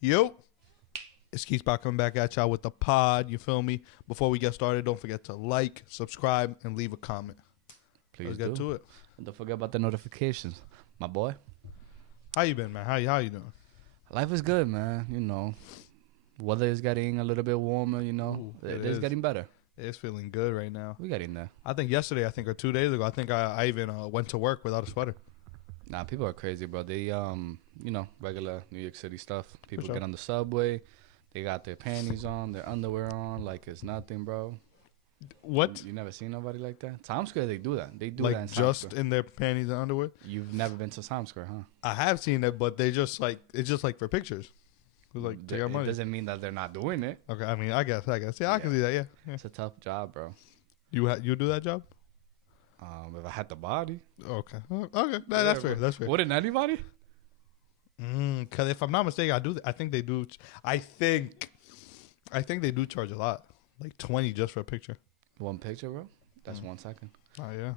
Yo, it's KeySpot coming back at y'all with the pod. You feel me? Before we get started, don't forget to like, subscribe, and leave a comment. Please Let's get to it. And don't forget about the notifications, my boy. How you been, man? How you doing? Life is good, man. You know, weather is getting a little bit warmer. You know, it is getting better. It's feeling good right now. We getting there. I think yesterday, or 2 days ago, I even went to work without a sweater. Nah, people are crazy, bro. They you know, regular New York City stuff. People sure. get on the subway, they got their panties on, their underwear on, like it's nothing, bro. What? You never seen nobody like that? Times Square, they do that. They do Like that in Times just Square. in their panties and underwear? You've never been to Times Square, huh? I have seen it, but they just like it's just like for pictures. It's like they got It money. doesn't mean that they're not doing it. Okay, I mean, I guess. Yeah, I can see that. Yeah. It's a tough job, bro. You do that job? If I had the body. Okay. Okay. That's fair. That's fair. Wouldn't anybody? Because if I'm not mistaken, I think they do. I think they do charge a lot, like 20 just for a picture. One picture, bro. That's 1 second. Oh yeah.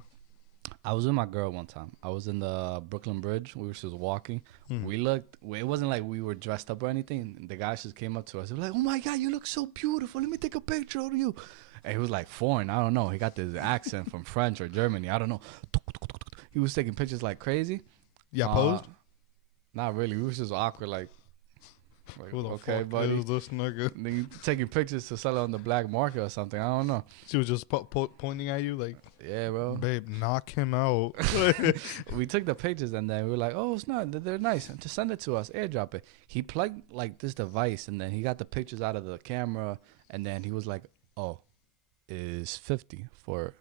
I was with my girl one time. I was in the Brooklyn Bridge. We were just walking. We looked. It wasn't like we were dressed up or anything. The guy just came up to us. He was like, "Oh my God, you look so beautiful. Let me take a picture of you." And he was like foreign. I don't know. He got this accent from French or Germany. I don't know. He was taking pictures like crazy. Yeah, posed. Not really. We was just awkward, like Who the okay, fuck buddy. is this nigga? Then you taking pictures to sell it on the black market or something. I don't know. She was just pointing at you like, Yeah, bro. babe, knock him out. We took the pictures and then we were like, oh, it's not. They're nice. Just send it to us. Airdrop it. He plugged like this device and then he got the pictures out of the camera and then he was like, oh, is 50 for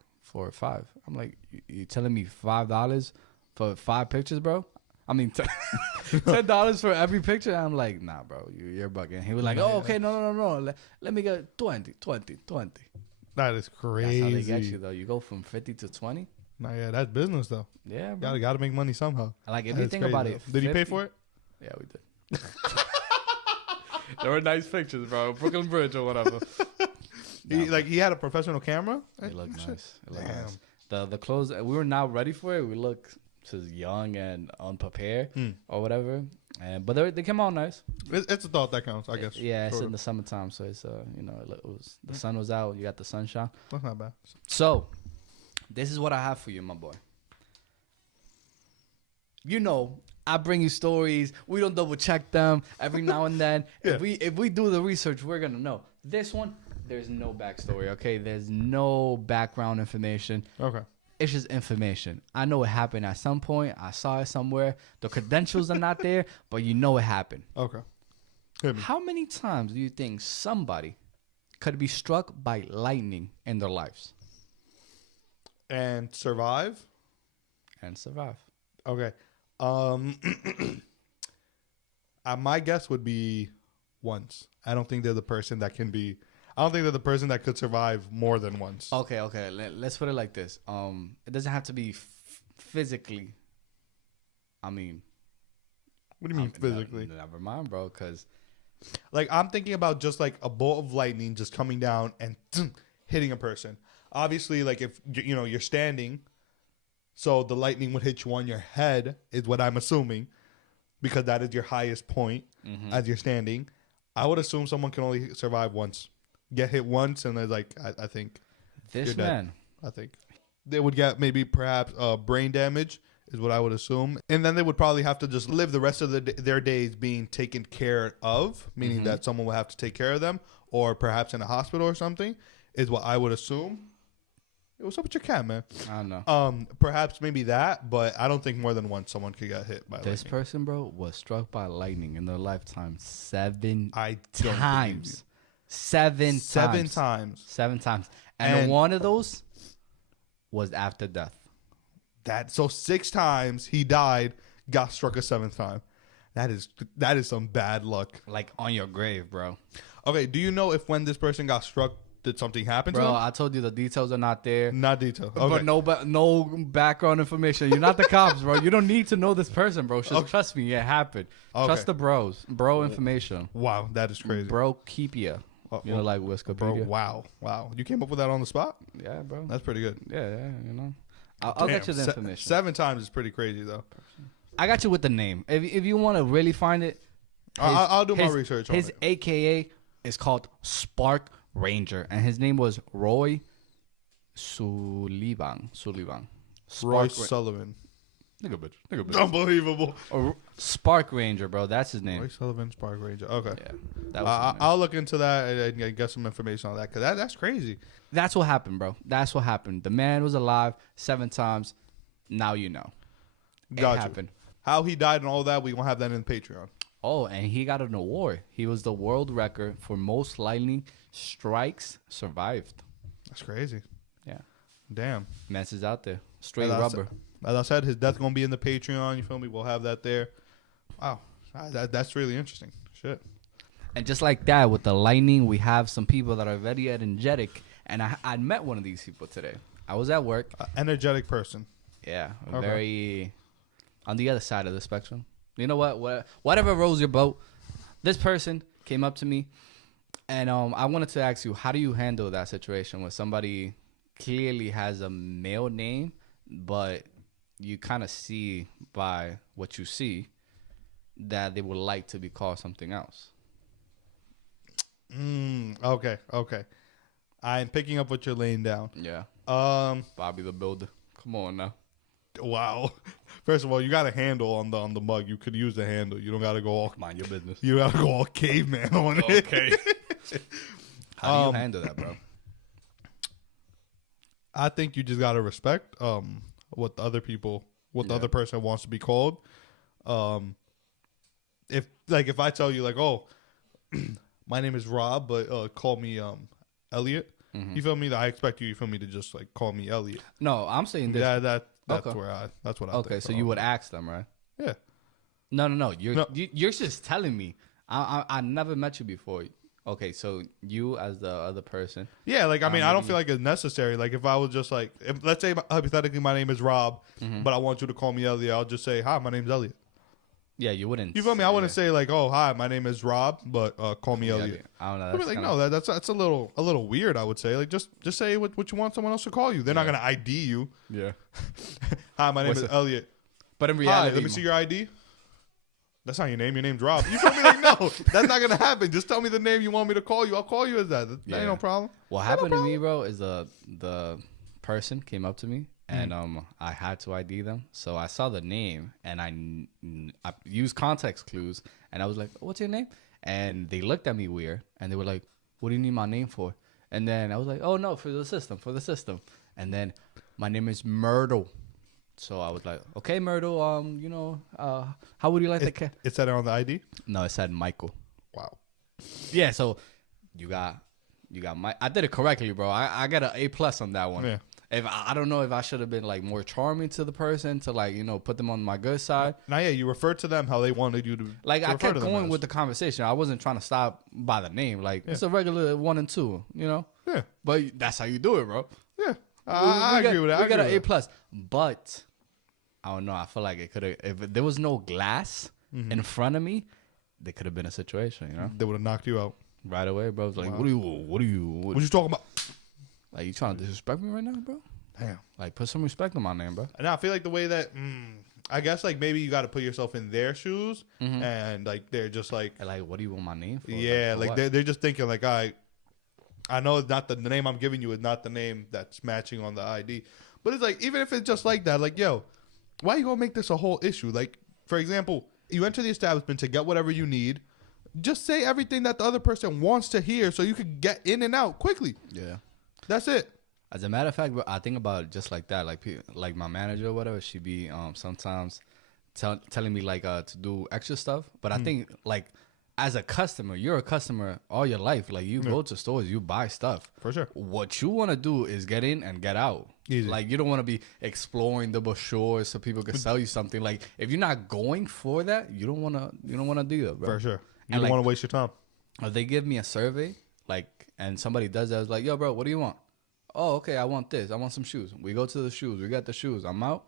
5. I'm like, you telling me $5 for 5 pictures, bro? I mean, $10 for every picture. I'm like, nah, bro, you're bugging. He was like, oh, okay, no. Let me get 20. That is crazy. That's how they get you, though. You go from 50 to 20. Nah, yeah, that's business though. Yeah, bro. Gotta make money somehow. Like, if That you is think crazy, about though. it. Did you pay for it? Yeah, we did. There were nice pictures, bro. Brooklyn Bridge or whatever. He had a professional camera. It looked nice. It looked Damn. nice. The clothes, we were now ready for it. We looked just young and unprepared or whatever. But they came out nice. It's a thought that counts, I guess. Yeah, it's Sort in of. the summertime, so it's you know, it was the sun was out. You got the sunshine. That's not bad. So, this is what I have for you, my boy. You know, I bring you stories. We don't double check them every now and then. Yeah. If we do the research, we're gonna know. This one, there's no backstory. Okay, there's no background information. Okay. It's just information. I know it happened at some point. I saw it somewhere. The credentials are not there, but you know it happened. Okay. Hit me. How many times do you think somebody could be struck by lightning in their lives And survive? and survive? Okay. My guess would be once. I don't think they're the person that can be. I don't think they're the person that could survive more than once. Okay. Let's put it like this. It doesn't have to be physically. I mean, What do you mean physically? Never mind, bro. Because Like I'm thinking about just like a bolt of lightning just coming down and hitting a person. Obviously, like if you're standing, so the lightning would hit you on your head is what I'm assuming, because that is your highest point as you're standing. I would assume someone can only survive once, get hit once, and they're like, I think this you're dead. man. I think they would get maybe perhaps brain damage is what I would assume, and then they would probably have to just live the rest of their days being taken care of, meaning that someone would have to take care of them, or perhaps in a hospital or something, is what I would assume. What's up with your cat, man? I don't know. Perhaps maybe that, but I don't think more than once someone could get hit by This lightning. person, bro, was struck by lightning in their lifetime 7 I don't times. believe you. 7 times. 7 times. 7 times. And one of those was after death. So 6 times he died, got struck a 7th time. That is some bad luck. Like on your grave, bro. Okay, do you know if when this person got struck, did something happen to Bro, them? I told you the details are not there. Not detail. Okay. But no background information. You're not the cops, bro. You don't need to know this person, bro. Just trust me, it happened. Okay. Trust the bros. Bro information. Wow, that is crazy. Bro, keep ya. You know, like Wikipedia. Bro, wow. You came up with that on the spot? Yeah, bro. That's pretty good. Yeah, you know. I'll get you the information. 7 times is pretty crazy, though. I got you with the name. If you want to really find it, I'll do my research on his it. AKA is called Spark Ranger, and his name was Roy Sullivan. Roy Sullivan. Nigga bitch. Unbelievable. Spark Ranger, bro. That's his name. Roy Sullivan, Spark Ranger. Okay. Yeah, that was his name. I'll look into that and get some information on that because that's crazy. That's what happened, bro. That's what happened. The man was alive 7 times. Now you know. Got you. Happened. How he died and all that, we gonna have that in Patreon. Oh, and he got an award. He was the world record for most lightning strikes survived. That's crazy. Yeah. Damn. Messes out there. Straight As I rubber. As I said, his death gonna be in the Patreon. You feel me? We'll have that there. Wow, that's really interesting. Shit. And just like that, with the lightning, we have some people that are very energetic. And I met one of these people today. I was at work. Energetic person. Yeah, Okay. very on the other side of the spectrum. You know what? Whatever rolls your boat. This person came up to me, and I wanted to ask you, how do you handle that situation where somebody clearly has a male name, but you kind of see by what you see that they would like to be called something else? Okay. I'm picking up what you're laying down. Yeah. Bobby the Builder. Come on now. Wow. First of all, you got a handle on the mug. You could use the handle. You don't got to go all. Mind your business. You got to go all caveman on it. Okay. How do you handle that, bro? I think you just got to respect what the other people, the other person wants to be called. If I tell you like, oh, my name is Rob, but call me Elliot. Mm-hmm. You feel me? I expect you feel me to just like call me Elliot. No, I'm saying this. Yeah, that's okay. that's what I okay, think. So you would ask them, right? Yeah. No. You're just telling me. I never met you before. Okay, so you as the other person. Yeah, like I mean, I don't feel like it's necessary. Like if I was just like, let's say hypothetically my name is Rob, but I want you to call me Elliot, I'll just say, hi, my name's Elliot. Yeah, you wouldn't. You feel me? I wouldn't say like, oh, hi, my name is Rob, but call me Elliot. I don't know. I mean, like, no, that's a little weird. I would say like just say what you want someone else to call you. They're not gonna ID you. Yeah. Hi, my name is Elliot. But in reality, hi, let me see your ID. That's not your name. Your name's Rob. You feel me? Like, no, that's not gonna happen. Just tell me the name you want me to call you. I'll call you as that. That ain't no problem. What happened to me, bro, is the person came up to me and I had to ID them. So I saw the name and I used context clues and I was like, "What's your name?" And they looked at me weird and they were like, "What do you need my name for?" And then I was like, "Oh no, for the system." And then my name is Myrtle. So I was like, okay, Myrtle, how would you like the cat? It said it on the ID? No, it said Michael. Wow. Yeah, so you got Mike. I did it correctly, bro. I got an A+ on that one. Yeah. If I don't know if I should have been like more charming to the person to like, put them on my good side. Now, yeah, you referred to them how they wanted you to. Like to I kept going with the conversation. I wasn't trying to stop by the name. Like it's a regular 1 and 2, Yeah. But that's how you do it, bro. Yeah. I agree with that. We got an A+, but I don't know. I feel like it could have. If there was no glass in front of me, there could have been a situation. They would have knocked you out right away, bro. It's like, wow. What you talking about? Like, you trying to disrespect me right now, bro? Damn. Like, put some respect on my name, bro. And I feel like the way that, I guess like maybe you got to put yourself in their shoes, and like they're just like, what do you want my name for? Yeah, like they're just thinking like, I know it's not the name I'm giving you is not the name that's matching on the ID, but it's like even if it's just like that, like yo. Why you gonna make this a whole issue? Like, for example, you enter the establishment to get whatever you need. Just say everything that the other person wants to hear so you can get in and out quickly. Yeah. That's it. As a matter of fact, bro, I think about it just like that. Like my manager or whatever, she be sometimes telling me like to do extra stuff. But I think like as a customer, you're a customer all your life. Like you go to stores, you buy stuff. For sure. What you want to do is get in and get out. Easy. Like you don't want to be exploring the brochures so people can sell you something. Like if you're not going for that, you don't want to do that, bro. For sure. You don't want to waste your time. If they give me a survey, and somebody does that, it's like, yo, bro, what do you want? Oh, okay, I want this. I want some shoes. We go to the shoes. We got the shoes. I'm out.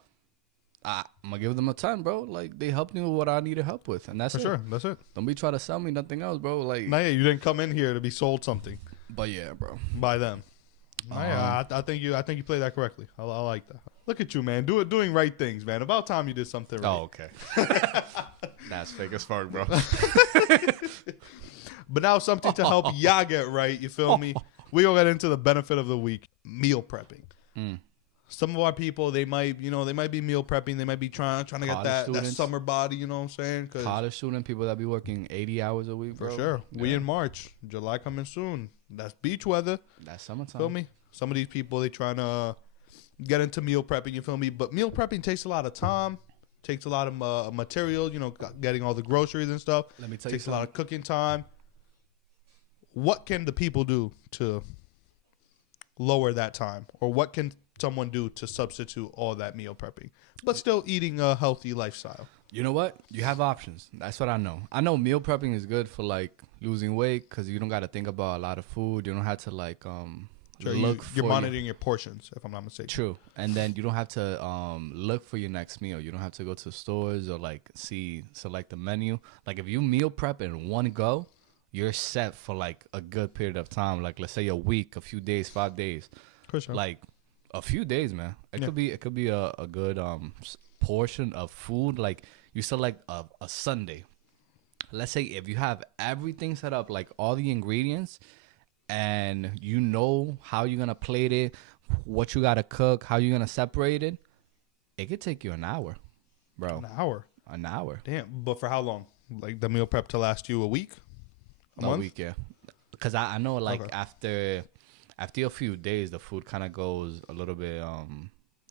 I'm gonna give them a 10, bro. Like they helped me with what I needed help with, and that's for sure. That's it. Don't be trying to sell me nothing else, bro. Like, nah, yeah, you didn't come in here to be sold something. But yeah, bro. By them. I think you play that correctly. I like that. Look at you, man. Doing right things, man. About time you did something right. Oh, okay. That's fake as fuck, bro. But now something to help y'all get right. You feel me? We gonna get into the benefit of the week: meal prepping. Some of our people, they might be meal prepping. They might be trying to get that summer body. You know what I'm saying? College student, people that be working 80 hours a week, bro. For sure. Yeah. We in March, July coming soon. That's beach weather. That's summertime. Feel me? Some of these people, they trying to get into meal prepping. You feel me? But meal prepping takes a lot of time. Takes a lot of material. You know, getting all the groceries and stuff. Let me tell you, takes a lot of cooking time. What can the people do to lower that time, or what can someone do to substitute all that meal prepping, but still eating a healthy lifestyle? You know what? You have options. That's what I know. I know meal prepping is good for like losing weight because you don't got to think about a lot of food. You don't have to like you're monitoring your portions, if I'm not mistaken. True. And then you don't have to look for your next meal. You don't have to go to stores or like select the menu. Like if you meal prep in one go, you're set for like a good period of time. Like let's say a week, a few days, 5 days. For sure. Like a few days, man. It could be a good portion of food. Like you select a Sunday. Let's say if you have everything set up, like all the ingredients, and you know how you're gonna plate it, what you gotta cook, how you're gonna separate it, it could take you an hour, bro. An hour. Damn. But for how long? Like the meal prep to last you a week? A week, yeah. Because I know, like, after a few days, the food kind of goes a little bit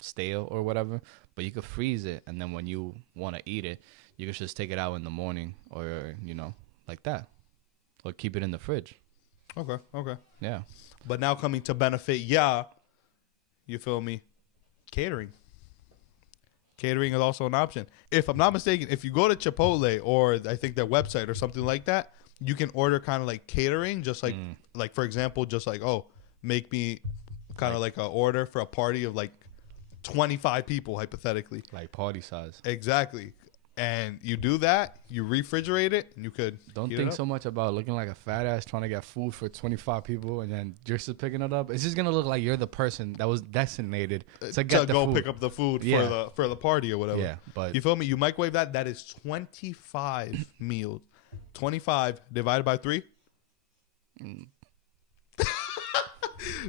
stale or whatever. But you could freeze it, and then when you want to eat it, you could just take it out in the morning or, you know, like that. Or keep it in the fridge. Okay. Yeah. But now coming to benefit, you feel me? Catering. Catering is also an option. If I'm not mistaken, if you go to Chipotle or I think their website or something like that, you can order kind of like catering, just like for example, just like, oh, make me kind of like an order for a party of like 25 people, hypothetically. Like party size. Exactly. And you do that, you refrigerate it, and you could don't think so much about looking like a fat ass trying to get food for 25 people and then you're just picking it up. It's just gonna look like you're the person that was designated to go pick up the food for the party or whatever. Yeah, but you feel me? You microwave that. That is 25 meals. 25 divided by 3.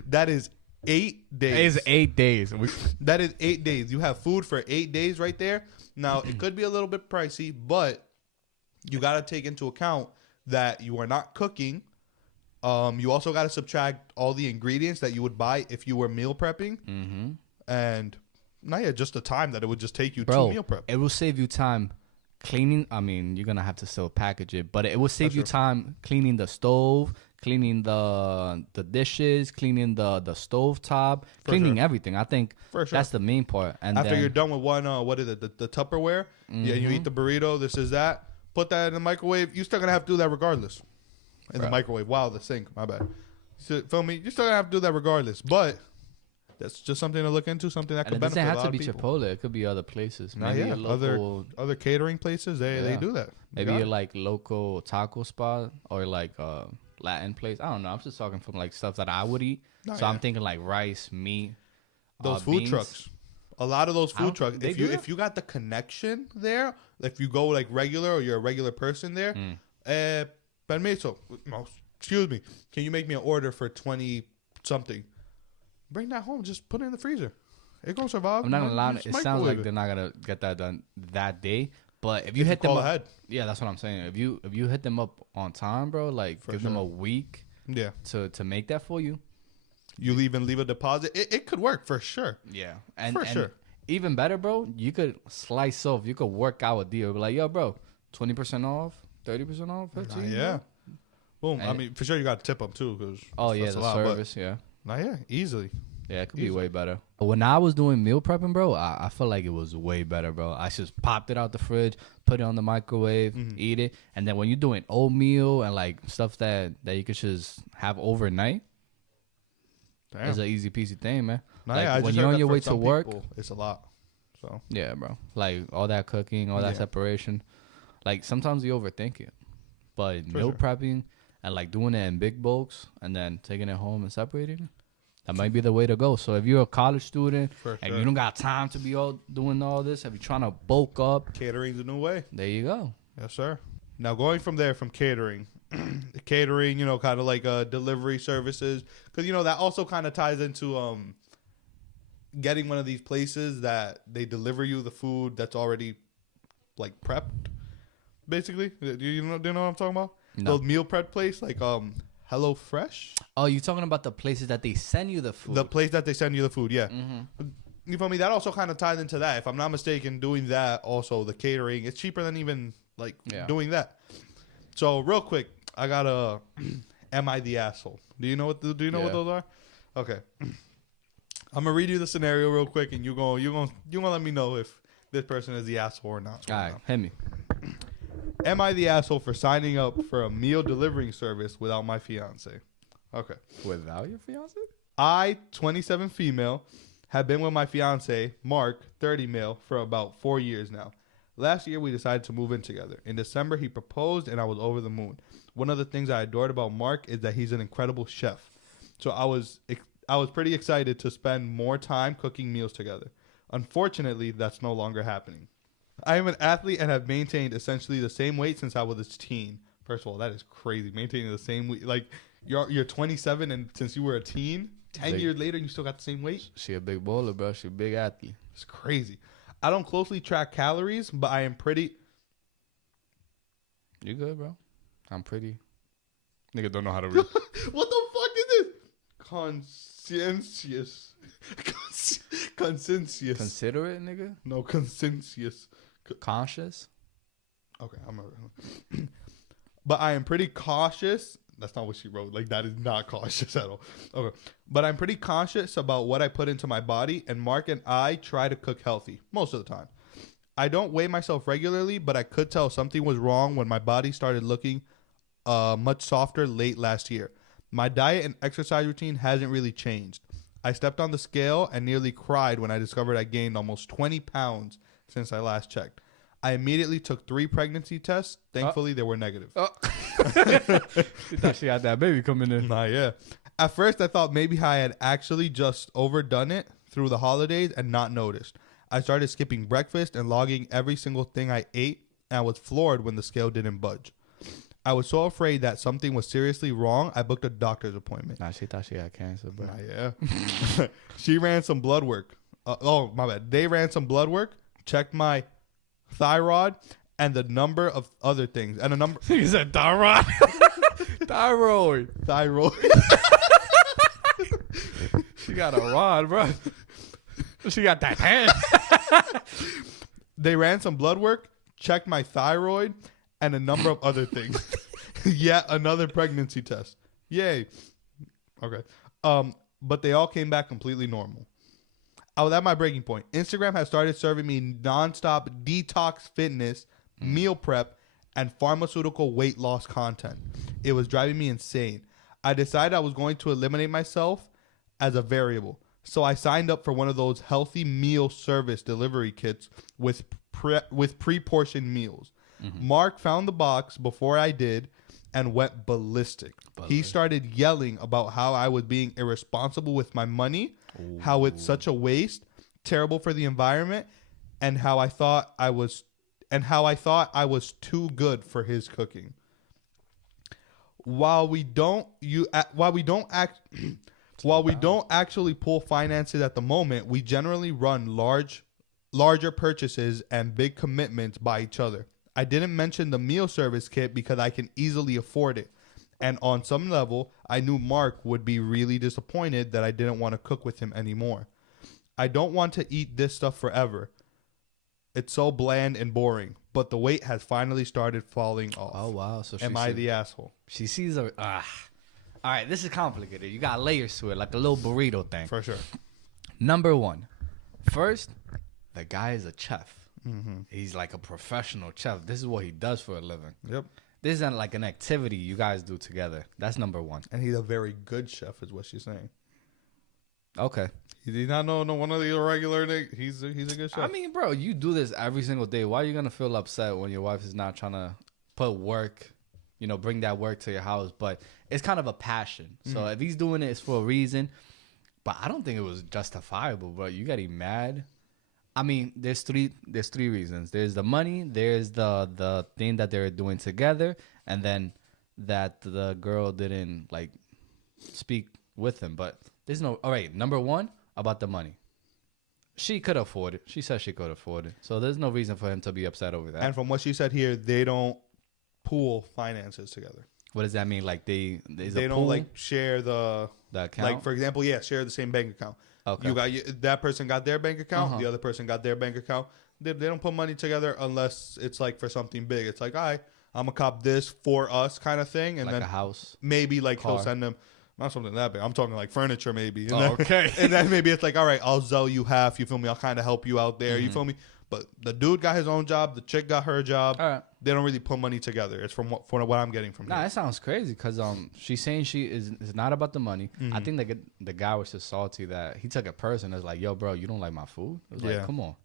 That is 8 days. It is 8 days. That is 8 days. You have food for 8 days right there. Now, it could be a little bit pricey, but you got to take into account that you are not cooking. You also got to subtract all the ingredients that you would buy if you were meal prepping. Mm-hmm. And just the time that it would just take you to meal prep. It will save you time cleaning. I mean, you're going to have to still package it, but it will save you time cleaning the stove, cleaning the dishes, cleaning the stove top, cleaning everything. I think that's the main part. And after you're done with one, what is it, the Tupperware? Mm-hmm. Yeah, you eat the burrito, this is that. Put that in the microwave. You're still going to have to do that regardless. In the microwave. Wow, the sink. My bad. So, feel me? You're still going to have to do that regardless. But that's just something to look into, something that could benefit a lot of people. It doesn't have to be Chipotle. It could be other places. Maybe a local, other catering places, they do that. Maybe a like local taco spot or like Latin place. I don't know. I'm just talking from like stuff that I would eat. I'm thinking like rice, meat, those food trucks. A lot of those food trucks. If you got the connection there, if you go like regular or you're a regular person there, permiso, excuse me, can you make me an order for 20 something? Bring that home. Just put it in the freezer. It's gonna survive. I'm not gonna lie. It sounds like they're not gonna get that done that day. But if you hit them up ahead, yeah, that's what I'm saying. If you hit them up on time, bro, like give them a week, to make that for you. You leave a deposit. It could work for sure. Yeah, and even better, bro. You could slice off. You could work out a deal. Be like, yo, bro, 20% off, 30% off, 15%. Yeah. Boom. I mean, for sure you got to tip them too, because the service, easily. Yeah, it could be way better. When I was doing meal prepping, bro, I felt like it was way better, bro. I just popped it out the fridge, put it on the microwave, eat it. And then when you're doing oatmeal and like stuff that you could just have overnight, it's an easy peasy thing, man. When you're on your way to work, it's a lot. So yeah, bro. Like all that cooking, all that separation. Like sometimes you overthink it. But meal prepping and like doing it in big bulks and then taking it home and separating it. That might be the way to go. So if you're a college student For and sure. you don't got time to be all doing all this, if you're trying to bulk up, Catering's a new way. there you go. Yes, sir. Now going from there, from catering, catering, you know, kind of like delivery services, because you know that also kind of ties into getting one of these places that they deliver you the food that's already like prepped, basically. Do you know what I'm talking about? No. Those meal prep place like Hello Fresh, Oh, you're talking about the places that they send you the food. the place that they send you the food. Yeah. Mm-hmm. You feel me? That also kind of ties into that. If I'm not mistaken, doing that also the catering, it's cheaper than even like doing that. So real quick, I got a am I the asshole? Do you know what what those are? Okay. I'm gonna read you the scenario real quick, and you're gonna let me know if this person is the asshole or not. All right, hit me. Am I the asshole for signing up for a meal delivering service without my fiance? Okay. Without your fiance? I, 27 female, have been with my fiance, Mark, 30 male, for about 4 years now. Last year, we decided to move in together. In December, he proposed, and I was over the moon. One of the things I adored about Mark is that he's an incredible chef. So I was pretty excited to spend more time cooking meals together. Unfortunately, that's no longer happening. I am an athlete and have maintained essentially the same weight since I was a teen. First of all, that is crazy. Maintaining the same weight. Like, you're 27, and since you were a teen, 10 years later, you still got the same weight? She a big bowler, bro. She a big athlete. It's crazy. I don't closely track calories, but I am pretty... You good, bro? I'm pretty... Nigga don't know how to read. What the fuck is this? Conscientious. Conscientious. Considerate, nigga? No, conscientious. Conscious? Okay, but I am pretty cautious. That's not what she wrote. Like, that is not cautious at all. Okay. But I'm pretty conscious about what I put into my body, and Mark and I try to cook healthy most of the time. I don't weigh myself regularly, but I could tell something was wrong when my body started looking much softer late last year. My diet and exercise routine hasn't really changed. I stepped on the scale and nearly cried when I discovered I gained almost 20 pounds since I last checked. I immediately took 3 pregnancy tests. Thankfully, they were negative. She thought she had that baby coming in. Nah, yeah. At first, I thought maybe I had actually just overdone it through the holidays and not noticed. I started skipping breakfast and logging every single thing I ate, and I was floored when the scale didn't budge. I was so afraid that something was seriously wrong, I booked a doctor's appointment. Nah, she thought she had cancer, bro. Nah, yeah. She ran some blood work. My bad. They ran some blood work, checked my thyroid, and the number of other things. And a number... He said thyroid. Thyroid. Thyroid. She got a rod, bro. She got that hand. They ran some blood work, checked my thyroid, and a number of other things. Yet another pregnancy test. Yay. Okay. But they all came back completely normal. I was at my breaking point. Instagram has started serving me nonstop detox fitness, meal prep, and pharmaceutical weight loss content. It was driving me insane. I decided I was going to eliminate myself as a variable. So I signed up for one of those healthy meal service delivery kits with pre-portioned meals. Mm-hmm. Mark found the box before I did and went ballistic. He started yelling about how I was being irresponsible with my money, how it's such a waste, terrible for the environment, and how I thought I was too good for his cooking. While we don't actually pull finances at the moment, we generally run larger purchases and big commitments by each other. I didn't mention the meal service kit because I can easily afford it. And on some level, I knew Mark would be really disappointed that I didn't want to cook with him anymore. I don't want to eat this stuff forever. It's so bland and boring, but the weight has finally started falling off. Oh, wow. So Am I the asshole? She sees a... All right, this is complicated. You got layers to it, like a little burrito thing. For sure. Number one. First, the guy is a chef. Mm-hmm. He's like a professional chef. This is what he does for a living. Yep. This isn't like an activity you guys do together. That's number one. And he's a very good chef, is what she's saying. Okay. He did not know one of the irregular niggas. He's a good chef. I mean, bro, you do this every single day. Why are you gonna feel upset when your wife is not trying to put work, bring that work to your house? But it's kind of a passion. So if he's doing it, it's for a reason. But I don't think it was justifiable, bro. You getting mad. I mean, there's three reasons. There's the money, there's the thing that they're doing together, and then that the girl didn't like speak with him. But there's no. All right, number one, about the money. She could afford it. She said she could afford it. So there's no reason for him to be upset over that. And from what she said here, they don't pool finances together. What does that mean? Like they don't like share the account. Like, for example, share the same bank account. Okay. You got that person got their bank account. The other person got their bank account. They don't put money together unless it's like for something big. It's like, all right, I'm gonna cop this for us kind of thing, and like then a house, maybe like car. he'll send them not something that big. I'm talking like furniture maybe. And okay. And then maybe it's like, all right, I'll sell you half. You feel me? I'll kind of help you out there. You feel me? But the dude got his own job. The chick got her job. All right. They don't really put money together. It's from what I'm getting from Nah, here. that sounds crazy because she's saying it's not about the money. I think the guy was just salty that he took it personal. It's like, yo, bro, you don't like my food? It was like, come on.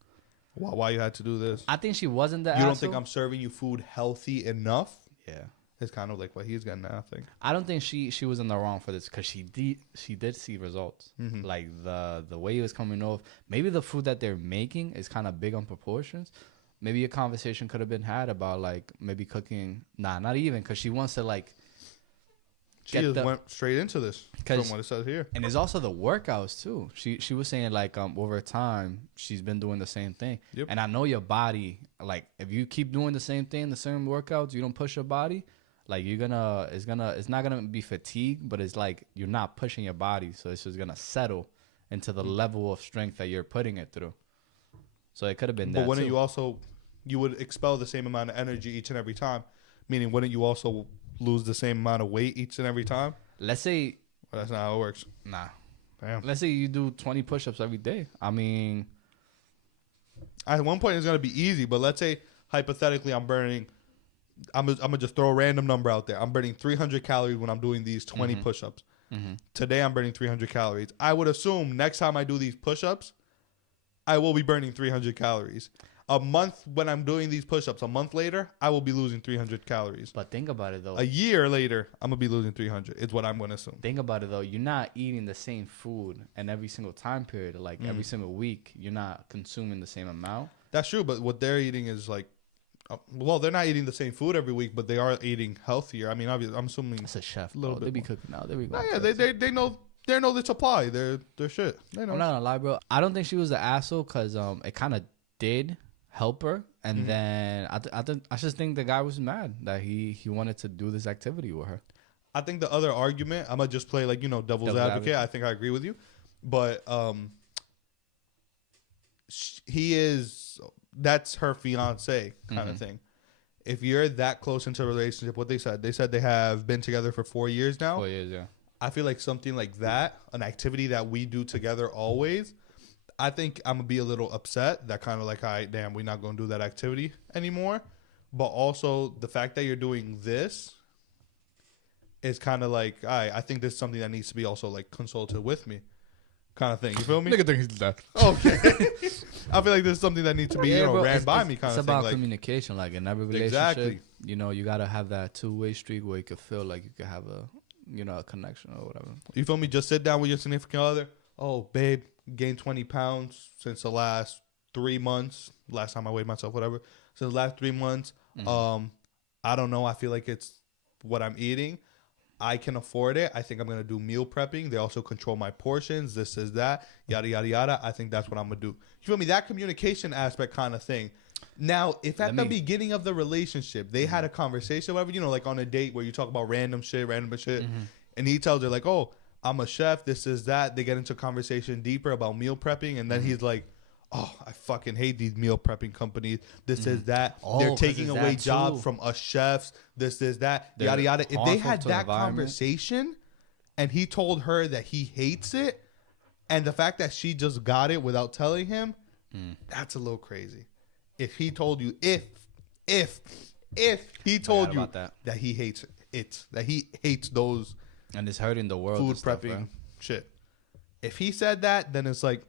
Why you had to do this? I think she wasn't the You asshole. don't think I'm serving you food healthy enough? Yeah. It's kind of like what he's getting at, I think. I don't think she was in the wrong for this because she did see results. Like the way he was coming off. Maybe the food that they're making is kind of big on proportions. Maybe a conversation could have been had about like maybe cooking. Nah, not even because she wants to like. She just went straight into this from what it says here. And there's also the workouts too. She was saying like over time she's been doing the same thing. Yep. And I know your body, like if you keep doing the same thing, the same workouts, you don't push your body, like it's not gonna be fatigue, but it's like you're not pushing your body, so it's just gonna settle into the level of strength that you're putting it through. So it could have been that. But wouldn't too. you would expel the same amount of energy each and every time? Meaning, wouldn't you also lose the same amount of weight each and every time? Let's say. Well, that's not how it works. Nah. Damn. Let's say you do 20 push-ups every day. I mean. At one point, it's going to be easy, but let's say, hypothetically, I'm going to just throw a random number out there. I'm burning 300 calories when I'm doing these 20 push-ups. Today, I'm burning 300 calories. I would assume next time I do these push-ups, I will be burning 300 calories. A month when I'm doing these push-ups, a month later, I will be losing 300 calories. But think about it, though. A year later, I'm going to be losing 300. It's what I'm going to assume. Think about it, though. You're not eating the same food in every single time period. Like, every single week, you're not consuming the same amount. That's true, but what they're eating is like, well, they're not eating the same food every week, but they are eating healthier. I mean, obviously, I'm assuming It's a chef. a little Bro. bit They be more. cooking now. They be going Yeah, they know the supply. They're shit. They know. I'm not gonna lie, bro. I don't think she was the asshole because it kind of did help her, and then I just think the guy was mad that he wanted to do this activity with her. I think the other argument, I'm gonna just play like devil's advocate. I think I agree with you, but that's her fiance kind of thing. If you're that close into a relationship, what they said they have been together for 4 years now. 4 years, yeah. I feel like something like that, an activity that we do together always, I think I'm going to be a little upset that kind of like, all right, damn, we're not going to do that activity anymore. But also the fact that you're doing this is kind of like, all right, I think this is something that needs to be also like consulted with me kind of thing. You feel me? Nigga think he's left. Okay. I feel like this is something that needs to be, bro, ran by me kind of thing. It's about like, communication. Like in every relationship, Exactly. You got to have that two-way street where you could feel like you could have a connection or whatever. You feel me? Just sit down with your significant other. Oh, babe, gained 20 pounds since the last 3 months. Last time I weighed myself, whatever. Since the last 3 months. I don't know. I feel like it's what I'm eating. I can afford it. I think I'm going to do meal prepping. They also control my portions. This is that. Yada, yada, yada. I think that's what I'm going to do. You feel me? That communication aspect kind of thing. Now, if at the beginning of the relationship, they had a conversation, whatever, like on a date where you talk about random shit, and he tells her like, oh, I'm a chef, this is that. They get into a conversation deeper about meal prepping, and then he's like, oh, I fucking hate these meal prepping companies. This is that. Oh, They're 'cause taking it's away that jobs too. from us chefs. This is that. They're Yada, yada. If they harmful had to the that environment. conversation and he told her that he hates it, and the fact that she just got it without telling him, that's a little crazy. If he told you, if he told you that he hates it, that he hates those And it's hurting the world. food and stuff, prepping bro. shit. if he said that, then it's like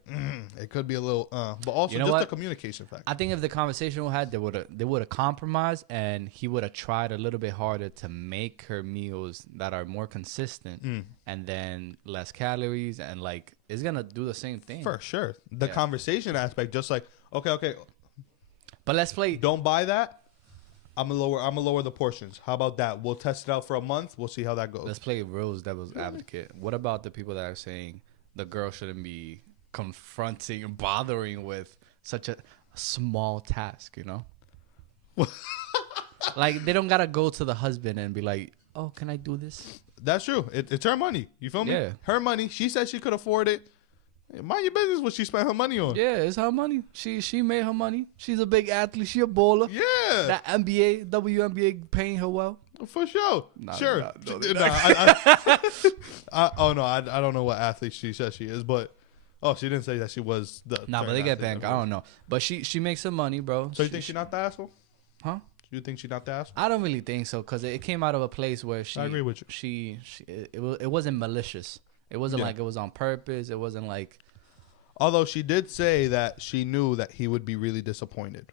it could be a little. But also You know just what? the communication factor. I think if the conversation we had, they would have compromised, and he would have tried a little bit harder to make her meals that are more consistent, and then less calories, and like it's gonna do the same thing For sure, the Yeah. conversation aspect, just like okay, But let's play. don't buy that. I'm gonna lower the portions. How about that? We'll test it out for a month. We'll see how that goes. Let's play Rose Devil's Advocate. What about the people that are saying the girl shouldn't be confronting and bothering with such a small task? You know, like they don't gotta go to the husband and be like, "Oh, can I do this?" That's true. It's her money. You feel me? Yeah. Her money. She said she could afford it. Mind your business what she spent her money on. Yeah, it's her money. She made her money. She's a big athlete. She a bowler. Yeah. That NBA, WNBA paying her well. For sure. Nah, sure. no, I don't know what athlete she says she is, but she didn't say that she was the. Nah, but they get banked. I don't know. But she makes some money, bro. So you think she's not the asshole? Huh? You think she's not the asshole? I don't really think so, because it came out of a place where she. I agree with you. It wasn't malicious. It wasn't Yeah. like it was on purpose. It wasn't like. Although she did say that she knew that he would be really disappointed.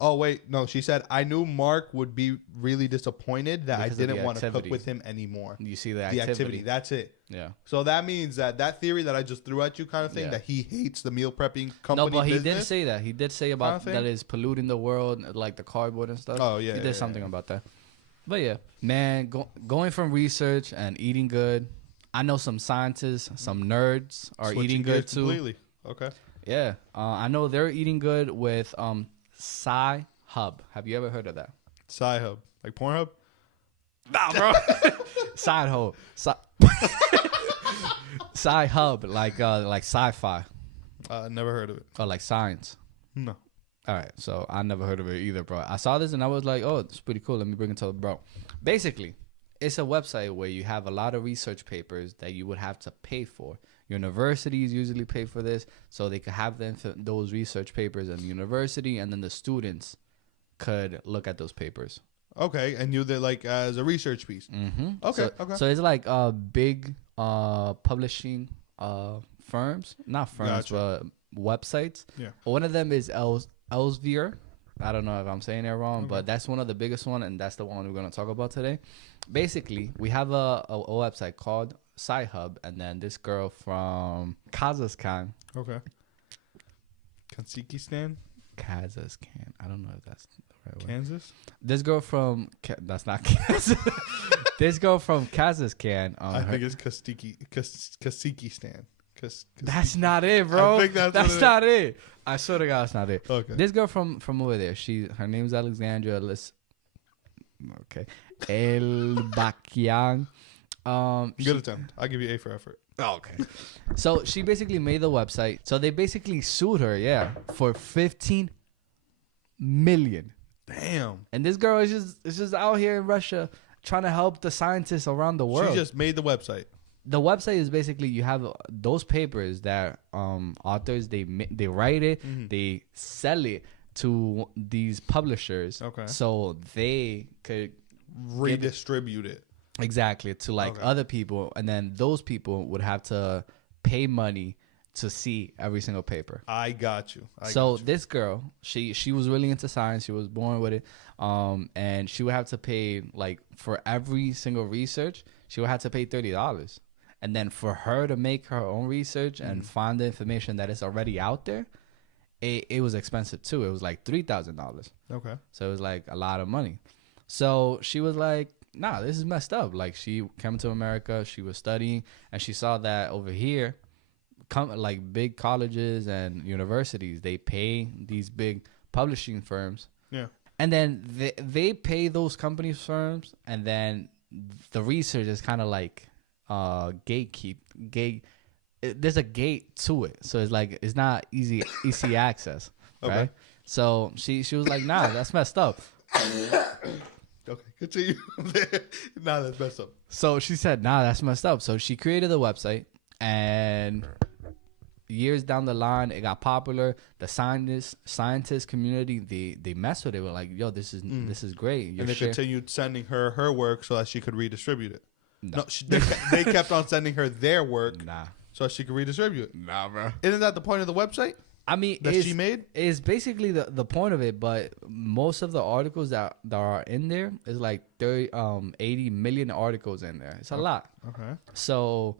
Oh, wait. No, she said, I knew Mark would be really disappointed that Because I of the didn't want to cook activity. with him anymore. You see the The activity. That's it. Yeah. So that means that theory that I just threw at you kind of thing, Yeah. that he hates the meal prepping company No, but he business. did say that. He did say about thing? that is polluting the world, like the cardboard and stuff. Oh, yeah, He yeah, did something yeah. about that. But yeah, man, going from research and eating good. I know some scientists, some nerds are Switching eating gears good too. completely. Okay. Yeah, I know they're eating good with SCI-HUB. Have you ever heard of that? SciHub. Like Pornhub? Nah, bro. SciHub. SciHub, like sci-fi Never heard of it. or like science. No. All right, so I never heard of it either, bro. I saw this and I was like, oh, it's pretty cool. Let me bring it to the bro. Basically, it's a website where you have a lot of research papers that you would have to pay for. Universities usually pay for this, so they could have those research papers in the university, and then the students could look at those papers. Okay. And you did like as a research piece. Mm-hmm. Okay. So, So it's like big publishing firms, not firms, Gotcha. but websites. Yeah. One of them is Elsevier. I don't know if I'm saying it wrong, but that's one of the biggest one, and that's the one we're going to talk about today. Basically, we have a website called SciHub, and then this girl from Kazakhstan. Okay. Kazakhstan? Kazakhstan. I don't know if that's the right word. Kansas? This girl from that's not Kansas. This girl from Kazakhstan. I think it's Kazakhstan. That's not it, bro. I think that's what it not it. I swear to God, that's not it. Okay. This girl from over there. Her name's Alexandria. Okay. El Bakian. Good attempt. I'll give you A for effort. Oh, okay. So she basically made the website. So they basically sued her, for 15 million. Damn. And this girl is just out here in Russia trying to help the scientists around the world. She just made the website. The website is basically you have those papers that authors they write it, they sell it to these publishers, Okay. so they could Redistribute it. exactly to like Okay. other people, and then those people would have to pay money to see every single paper. I got you. So this girl, she was really into science. She was born with it, and she would have to pay like for every single research, she would have to pay $30. And then for her to make her own research and find the information that is already out there, it was expensive too. It was like $3,000. Okay. So it was like a lot of money. So she was like, nah, this is messed up. Like she came to America, she was studying, and she saw that over here, like big colleges and universities, they pay these big publishing firms. Yeah. And then they pay those companies firms, and then the research is kind of like there's a gate to it, so it's like it's not easy access, right? Okay. So she was like, nah, that's messed up. Okay, continue. Nah, that's messed up. So she said, nah, that's messed up. So she created the website, and years down the line, it got popular. The scientist community, they mess with it. We're like, yo, this is great. And they continued sending her work so that she could redistribute it. No, they kept on sending her their work. Nah. so she could redistribute it. Nah, bro. Isn't that the point of the website I mean, that she made? It's basically the point of it, but most of the articles that are in there is like 80 million articles in there. It's a lot. Okay. So,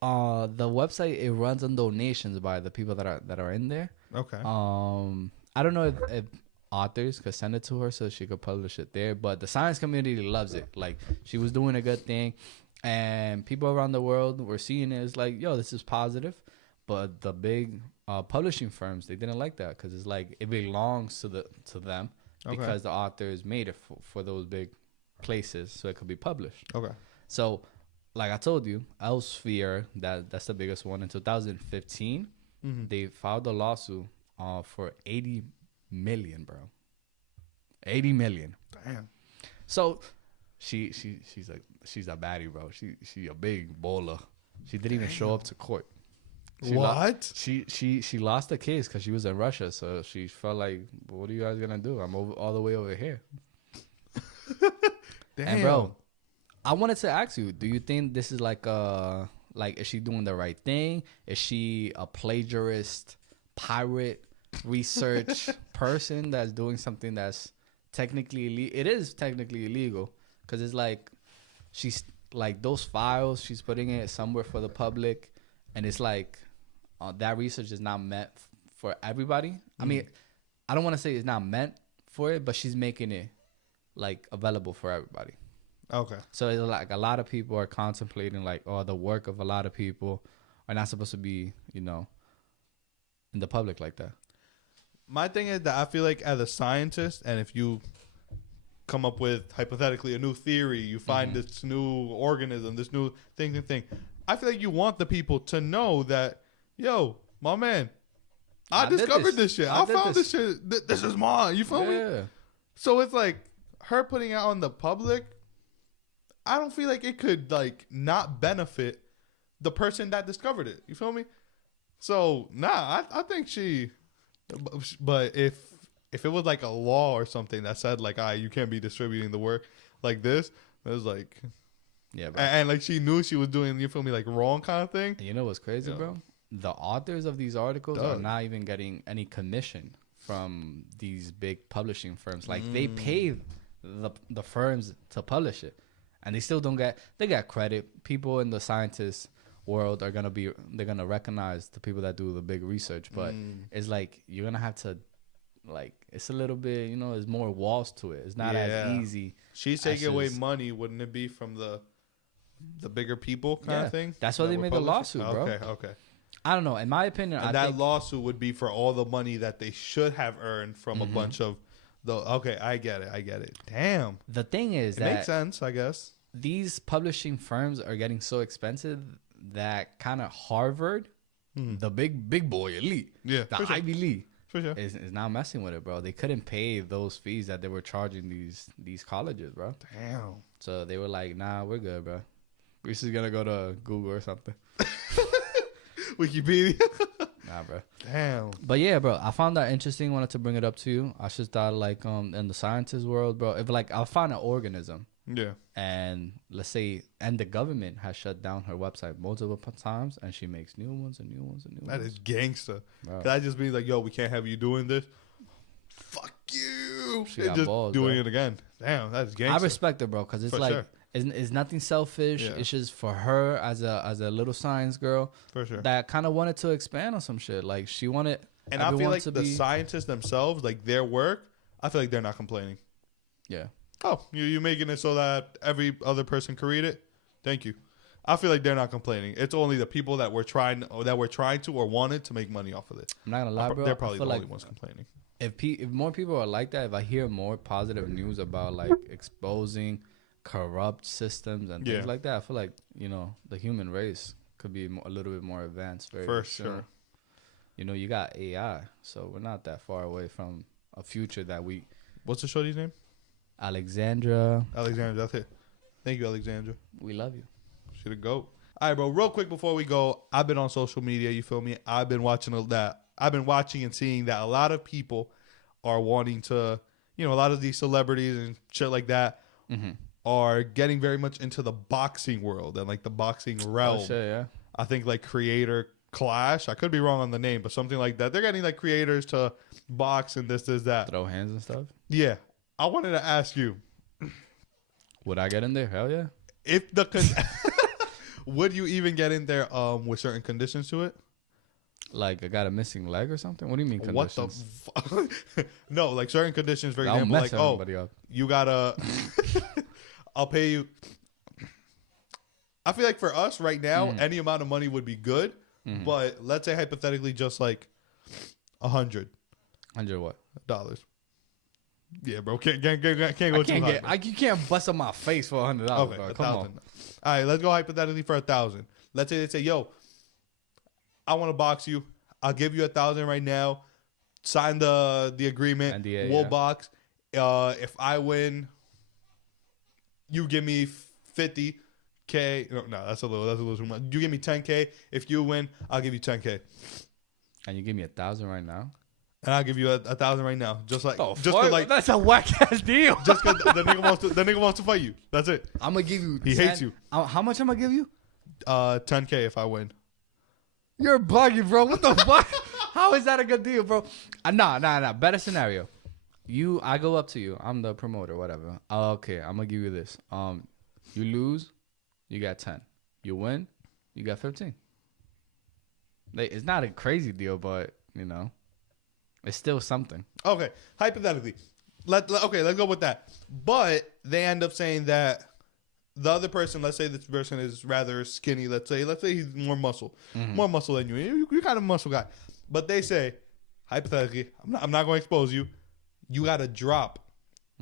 the website, it runs on donations by the people that are in there. Okay. I don't know if authors could send it to her so she could publish it there, but the science community loves it. Like, she was doing a good thing, and people around the world were seeing it as like, yo, this is positive. But the big publishing firms, they didn't like that because it's like it belongs to them because the authors made it for those big places so it could be published. Okay. So, like I told you, Elsevier, that's the biggest one. In 2015, they filed a lawsuit for 80 million, bro. 80 million. Damn. So she's a baddie, bro. She a big bowler. She didn't even show up to court. She lost the case because she was in Russia, so she felt like, what are you guys gonna do? I'm all the way over here. Damn. And bro, I wanted to ask you, do you think this is like is she doing the right thing? Is she a plagiarist, pirate, research person that's doing something that's technically illegal? It is technically illegal because it's like she's like those files, she's putting it somewhere for the public, and it's like that research is not meant for everybody. I mean, I don't want to say it's not meant for it, but she's making it like available for everybody. Okay. So it's like a lot of people are contemplating like, oh, the work of a lot of people are not supposed to be, in the public like that. My thing is that I feel like as a scientist, and if you come up with hypothetically a new theory, you find this new organism, this new thing, I feel like you want the people to know that, yo, my man, I discovered this shit. I found this shit. This is mine. You feel me? So it's like her putting it out on the public. I don't feel like it could like not benefit the person that discovered it. You feel me? So I think she. But if it was like a law or something that said like, you can't be distributing the work like this, it was like, yeah, bro. And like she knew she was doing, you feel me, like wrong kind of thing. And you know what's crazy, bro? The authors of these articles are not even getting any commission from these big publishing firms. Like they pay the firms to publish it, and they still don't get. They got credit. People in the scientist world they're gonna recognize the people that do the big research, but it's like you're gonna have to, like, it's a little bit, there's more walls to it. It's not as easy. She's taking away money. Wouldn't it be from the bigger people kind of thing? That's why they made the lawsuit, bro. Okay. I don't know. In my opinion, and that lawsuit would be for all the money that they should have earned from a bunch of the. Okay, I get it. Damn. The thing is it makes sense, I guess. These publishing firms are getting so expensive that kind of Harvard, the big boy elite, the Ivy League, is now messing with it, bro. They couldn't pay those fees that they were charging these colleges, bro. Damn. So they were like, nah, we're good, bro. We're just gonna go to Google or something. Wikipedia. Nah, bro. Damn. But yeah, bro, I found that interesting. Wanted to bring it up to you. I just thought, like, in the scientist world, bro, if like I found an organism, and let's say, and the government has shut down her website multiple times, and she makes new ones and new ones and new ones. That is gangster. Could I just be like, yo, we can't have you doing this? Fuck you. She got just balls, doing bro. It again. Damn, that's gangster. I respect her, bro, because it's it's nothing selfish. It's just for her as a little science girl that kind of wanted to expand on some shit. Like she wanted, and I feel like the scientists themselves, like their work, I feel like they're not complaining. Yeah. Oh, you're making it so that every other person can read it. Thank you. I feel like they're not complaining. It's only the people that were trying to or wanted to make money off of it. I'm not gonna lie, bro. They're probably the only ones complaining. If more people are like that, if I hear more positive news about like exposing corrupt systems and things like that, I feel like the human race could be a little bit more advanced very soon. Sure. You got AI, so we're not that far away from a future that we. What's the shorty's name? Alexandra, that's it. Thank you, Alexandra. We love you. She the GOAT. All right, bro. Real quick before we go, I've been on social media. You feel me? I've been watching and seeing that a lot of people are wanting to, a lot of these celebrities and shit like that are getting very much into the boxing world and like the boxing realm. Oh, shit, yeah. I think like Creator Clash. I could be wrong on the name, but something like that. They're getting like creators to box and this, that. Throw hands and stuff. Yeah. I wanted to ask you. Would I get in there? Hell yeah. If the would you even get in there with certain conditions to it? Like I got a missing leg or something? What do you mean conditions? What the fuck? No, like certain conditions, for I'll example, mess like, oh, everybody up. you gotta, I'll pay you. I feel like for us right now, any amount of money would be good. But let's say hypothetically just like $100. $100 what? Yeah, bro. Can't go too high. You can't bust up my face for $100. Okay, bro. $1,000. Come on. All right, let's go hypothetically for $1,000. Let's say they say, yo, I want to box you. I'll give you $1,000 right now. Sign the agreement. NDA, we'll yeah. box. If I win, you give me $50K. No, that's a little too much. You give me $10K. If you win, I'll give you $10K. And you give me $1,000 right now? And I'll give you $1,000 right now. Just like, that's a whack ass deal. just because the nigga wants to fight you. That's it. I'm gonna give you. He hates you. How much I'm gonna give you? $10K if I win. You're bugging, bro. What the fuck? How is that a good deal, bro? Nah. Better scenario. I go up to you. I'm the promoter, whatever. Okay, I'm gonna give you this. You lose, you got 10. You win, you got 15. Like, it's not a crazy deal, but you know, it's still something. Okay, hypothetically, let's go with that. But they end up saying that the other person, let's say this person is rather skinny. Let's say he's more muscle than you. You're kind of a muscle guy. But they say, hypothetically, I'm not going to expose you. You got to drop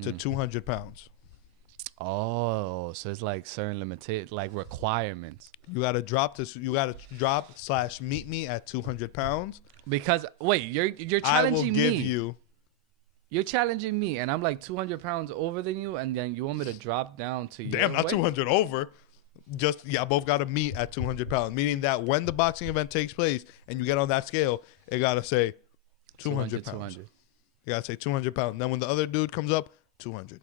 to 200 pounds. Oh, so it's like certain limited, like requirements. You got to drop / meet me at 200 pounds. Because wait, you're challenging me. I will give you. You're challenging me, and I'm like 200 pounds over than you, and then you want me to drop down to your Damn, not weight? 200 over. I both got to meet at 200 pounds. Meaning that when the boxing event takes place and you get on that scale, it got to say 200 pounds. 200. You got to say 200 pounds. Then when the other dude comes up, 200.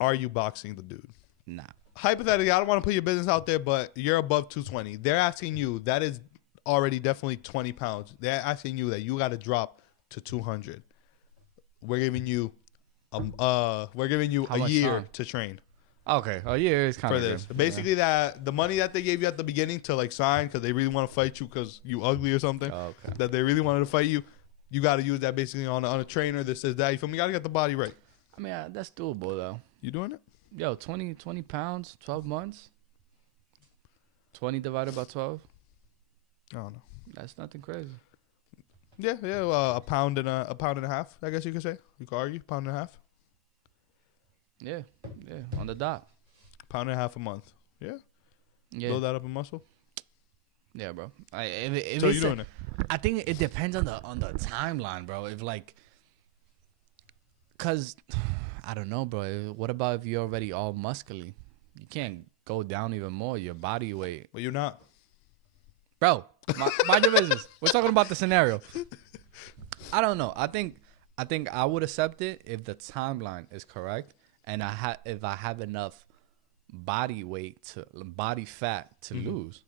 Are you boxing the dude? Nah. Hypothetically, I don't want to put your business out there, but you're above 220. They're asking you, that is already definitely 20 pounds. They're asking you that you got to drop to 200. We're giving you a year to train. Okay, a year is kind for of this. good. Basically, that the money that they gave you at the beginning to like sign because they really want to fight you because you ugly or something. Oh, okay. That they really wanted to fight you. You got to use that basically on a trainer that says that. You feel me? You got to get the body right. I mean, that's doable though. You doing it? Yo, 20 pounds, 12 months. 20 divided by 12. I don't know. That's nothing crazy. Yeah. A pound and a half. I guess you could say. You could argue £1.5. Yeah, on the dot. £1.5 a month. Yeah. Build that up in muscle. Yeah, bro. So you doing it? I think it depends on the timeline, bro. If like, cause I don't know, bro. What about if you're already all muscly? You can't go down even more. Your body weight. Well, you're not. Bro, mind your business. We're talking about the scenario. I don't know. I think I would accept it if the timeline is correct, and if I have enough body fat to lose,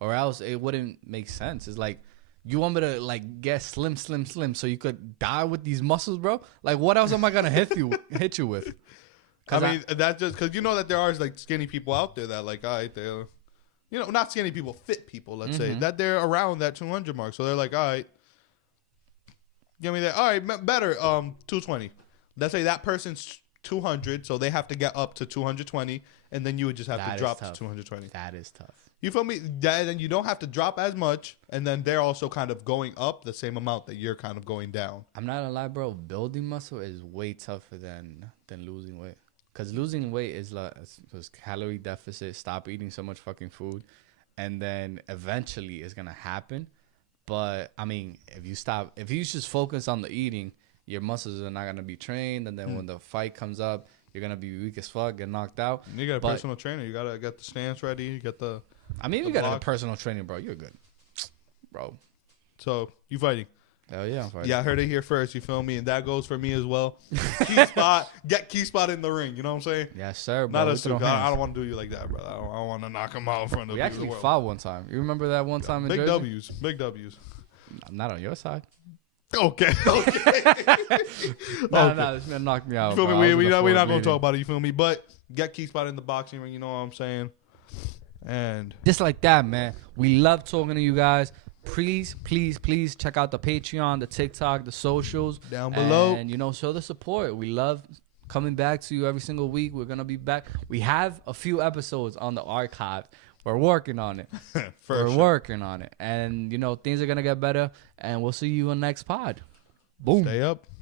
or else it wouldn't make sense. It's like you want me to like get slim, so you could die with these muscles, bro. Like what else am I gonna hit you with? I mean, that's just because you know that there are like skinny people out there that like, all right, they're, you know, not skinny people, fit people, let's say, that they're around that 200 mark. So they're like, all right, give me that. All right, better, 220. Let's say that person's 200, so they have to get up to 220, and then you would just have to drop to 220. That is tough. You feel me? Then you don't have to drop as much, and then they're also kind of going up the same amount that you're kind of going down. I'm not gonna lie, bro. Building muscle is way tougher than losing weight. Cause losing weight is like calorie deficit. Stop eating so much fucking food, and then eventually it's gonna happen. But I mean, if you just focus on the eating, your muscles are not gonna be trained, and then when the fight comes up, you're gonna be weak as fuck, get knocked out. You got a personal trainer. You gotta get the stance ready. You get the. I mean, you got a personal trainer, bro. You're good, bro. So you fighting? Hell yeah, on Friday. Yeah, I heard it here first. You feel me? And that goes for me as well. KeySpot, get KeySpot in the ring. You know what I'm saying? Yes, sir. Bro. Not We us throw two. I hands. don't want to do you like that, brother. I don't want to knock him out in front of We you. actually fought one time. You remember that one time in Big Jersey? W's. Big W's. I'm not on your side. Okay. Okay. No, this man knocked me out. You feel bro. me? I was in We're the not fourth going to meeting. talk about it. You feel me? But get KeySpot in the boxing ring. You know what I'm saying? And Just like that, man. We love talking to you guys. Please check out the Patreon, the TikTok, the socials down below. and show the support. We love coming back to you every single week. We're gonna be back. We have a few episodes on the archive. We're working on it. Working on it, and things are gonna get better. And we'll see you on next pod. Boom. Stay up.